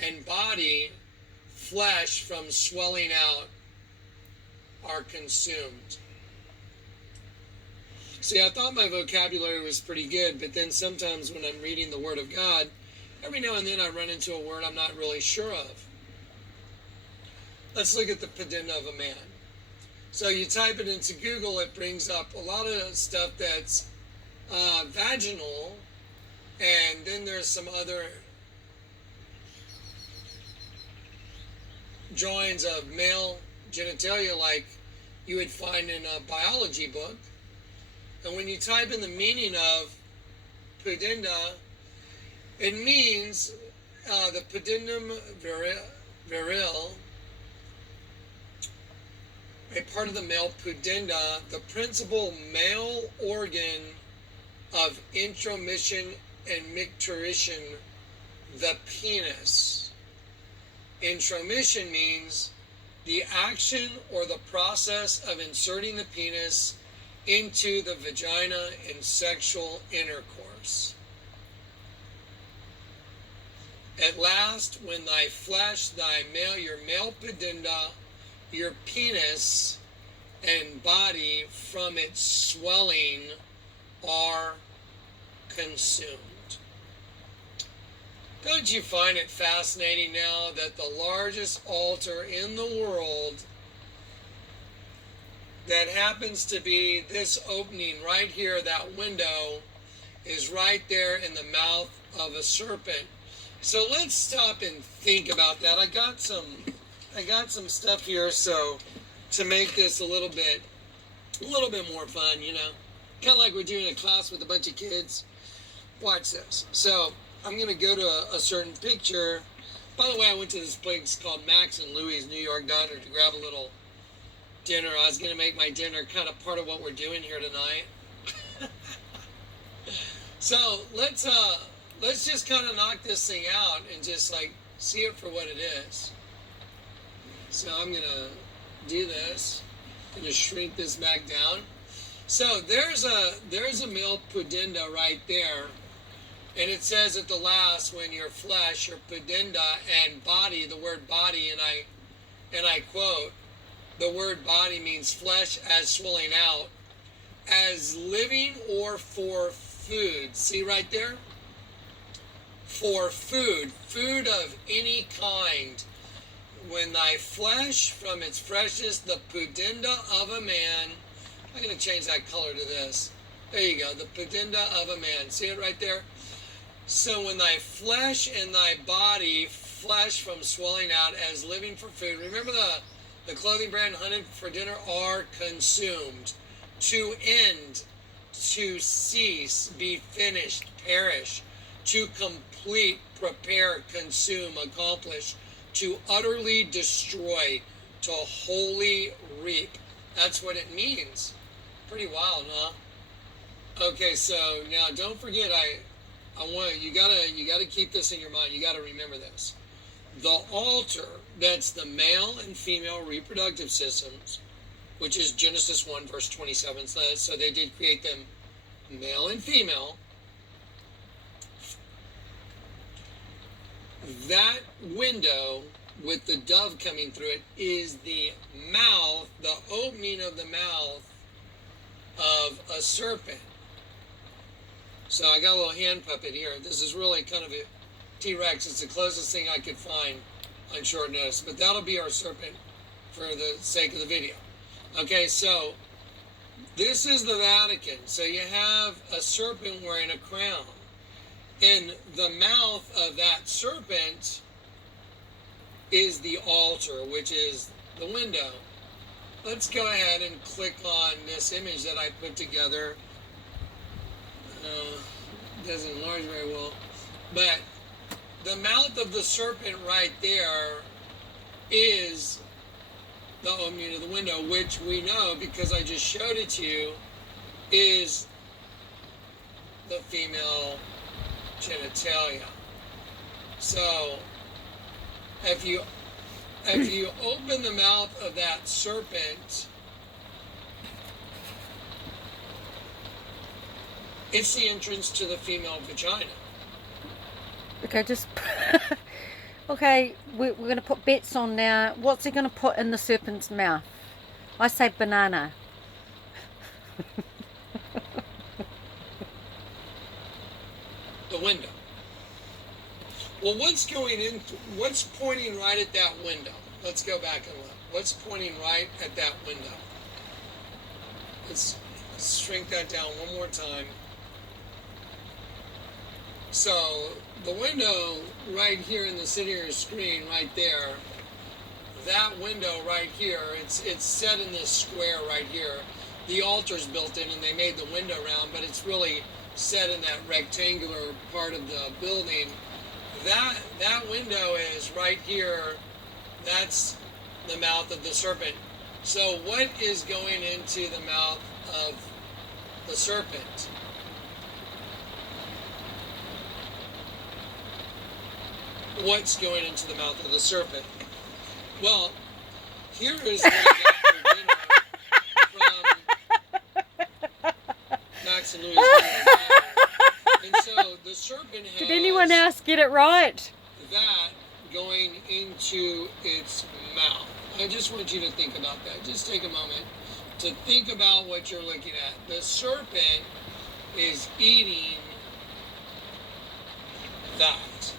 and body, flesh from swelling out, are consumed. See, I thought my vocabulary was pretty good, but then sometimes when I'm reading the Word of God, every now and then I run into a word I'm not really sure of. Let's look at the pudenda of a man. So you type it into Google, it brings up a lot of stuff that's vaginal, and then there's some other drawings of male genitalia like you would find in a biology book. And when you type in the meaning of pudenda, it means the pudendum viril, a part of the male pudenda, the principal male organ of intromission and micturition, the penis. Intromission means the action or the process of inserting the penis into the vagina in sexual intercourse. At last, when thy flesh, your male pudenda, your penis and body from its swelling are consumed. Don't you find it fascinating now that the largest altar in the world that happens to be this opening right here, that window, is right there in the mouth of a serpent? So let's stop and think about that. I got some stuff here, so to make this a little bit more fun, you know, kind of like we're doing a class with a bunch of kids. Watch this. So I'm gonna go to a certain picture. By the way, I went to this place called Max and Louie's New York Diner to grab a little dinner. I was gonna make my dinner kind of part of what we're doing here tonight. So let's just kind of knock this thing out and just like see it for what it is. So I'm gonna do this. I'm gonna shrink this back down. So there's a male pudenda right there, and it says at the last, when your flesh, your pudenda and body, the word body, and I quote, the word body means flesh as swelling out, as living or for food. See right there? For food of any kind. When thy flesh from its freshness, the pudenda of a man. I'm going to change that color to this. There you go, the pudenda of a man. See it right there? So when thy flesh and thy body, flesh from swelling out as living for food. Remember the clothing brand hunted for dinner, are consumed. To end, to cease, be finished, perish. To complete, prepare, consume, accomplish. To utterly destroy, to wholly reap. That's what it means. Pretty wild, huh? Okay, so now don't forget, I want you gotta keep this in your mind. You gotta remember this. The altar, that's the male and female reproductive systems, which is Genesis 1 verse 27. So they did create them male and female. That window with the dove coming through it is the mouth, the opening of the mouth of a serpent. So I got a little hand puppet here. This is really kind of a T-Rex. It's the closest thing I could find on short notice, but that'll be our serpent for the sake of the video. Okay, so this is the Vatican. So you have a serpent wearing a crown. And the mouth of that serpent is the altar, which is the window. Let's go ahead and click on this image that I put together. Doesn't enlarge very well. But the mouth of the serpent right there is the opening of the window, which we know, because I just showed it to you, is the female genitalia. So if you open the mouth of that serpent, it's the entrance to the female vagina. Look, I just Okay, we're going to put bets on now. What's he going to put in the serpent's mouth? I say banana. The window. Well, what's going in? What's pointing right at that window? Let's go back and look. What's pointing right at that window? Let's shrink that down one more time. So the window right here in the center of your screen, right there, that window right here, it's set in this square right here. The altar's built in and they made the window round, but it's really set in that rectangular part of the building. That window is right here. That's the mouth of the serpent. So what is going into the mouth of the serpent? What's going into the mouth of the serpent? Well, here is what I got for dinner from Max and Louis' dinner. And so the serpent has... Did anyone else get it right? That going into its mouth. I just want you to think about that. Just take a moment to think about what you're looking at. The serpent is eating that.